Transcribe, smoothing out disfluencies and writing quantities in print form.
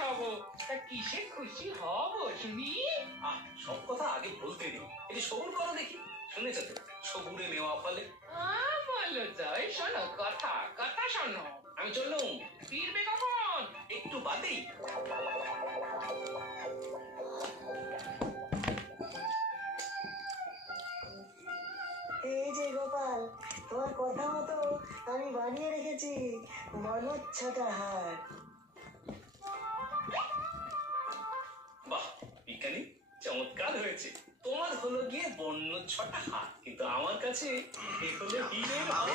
হব। তা কিসে খুশি হব শুনি? সব কথা আগে বলতে দিন, এটি সবুর করো দেখি। শুনেছ তো, সবুরে নেওয়া ফলে। বলো জয়, শোনো কথা, কথা শোনো। আমি চললুম। ফিরবে কখন? একটু বাদেই। এই যে গোপাল, তোমার কথা মতো আমি বানিয়ে রেখেছি মনোচ্ছটা হার। বাহ বিজ্ঞানী, চমৎকার হয়েছে। তোমার হলো গিয়ে বন্য ছটা হাত, কিন্তু আমার কাছে এই হলো হীরের হার।